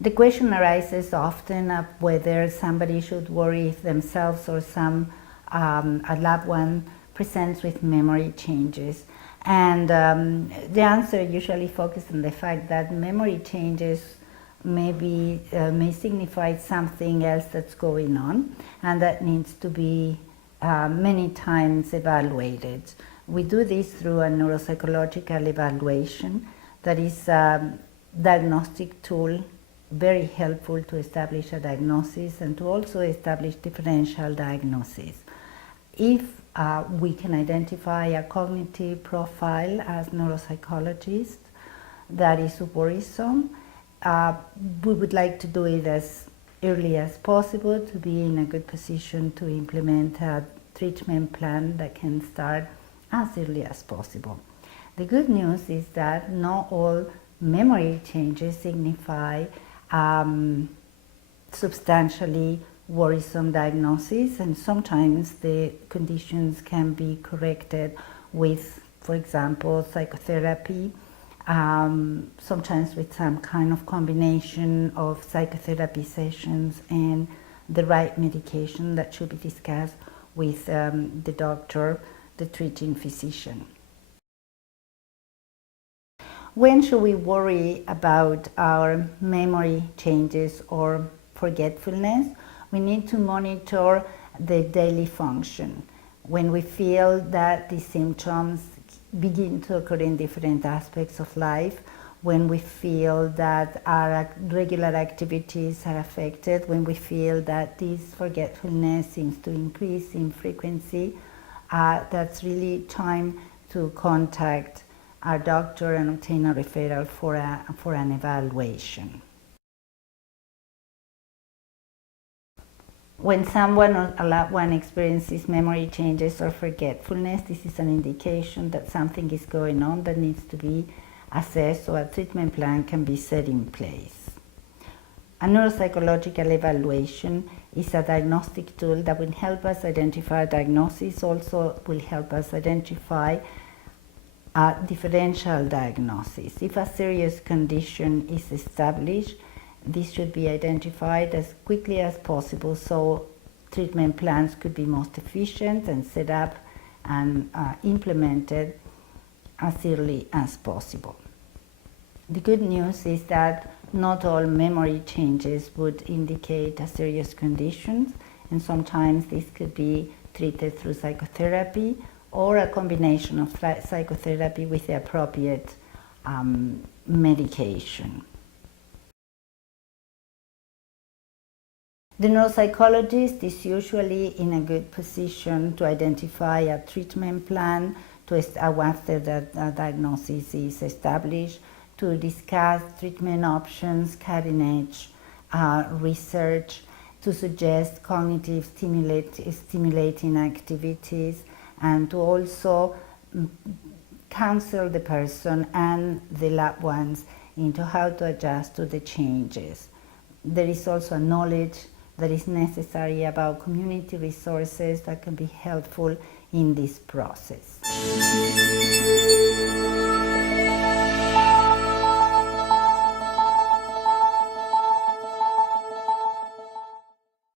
The question arises often of whether somebody should worry if themselves or a loved one presents with memory changes. And the answer usually focuses on the fact that memory changes may signify something else that's going on, and that needs to be many times evaluated. We do this through a neuropsychological evaluation that is a diagnostic tool, very helpful to establish a diagnosis and to also establish differential diagnosis. If we can identify a cognitive profile as neuropsychologists that is worrisome, we would like to do it as early as possible to be in a good position to implement a treatment plan that can start as early as possible. The good news is that not all memory changes signify substantially worrisome diagnosis, and sometimes the conditions can be corrected with, for example, psychotherapy, sometimes with some kind of combination of psychotherapy sessions and the right medication that should be discussed with the doctor, the treating physician. When should we worry about our memory changes or forgetfulness? We need to monitor the daily function. When we feel that the symptoms begin to occur in different aspects of life, when we feel that our regular activities are affected, when we feel that this forgetfulness seems to increase in frequency, that's really time to contact our doctor and obtain a referral for an evaluation. When someone or a loved one experiences memory changes or forgetfulness, this is an indication that something is going on that needs to be assessed, so a treatment plan can be set in place. A neuropsychological evaluation is a diagnostic tool that will help us identify a diagnosis, also will help us identify a differential diagnosis. If a serious condition is established, this should be identified as quickly as possible so treatment plans could be most efficient and set up and implemented as early as possible. The good news is that not all memory changes would indicate a serious condition, and sometimes this could be treated through psychotherapy or a combination of psychotherapy with the appropriate medication. The neuropsychologist is usually in a good position to identify a treatment plan after the diagnosis is established, to discuss treatment options, cutting-edge research, to suggest cognitive stimulating activities, and to also counsel the person and the loved ones into how to adjust to the changes. There is also knowledge that is necessary about community resources that can be helpful in this process.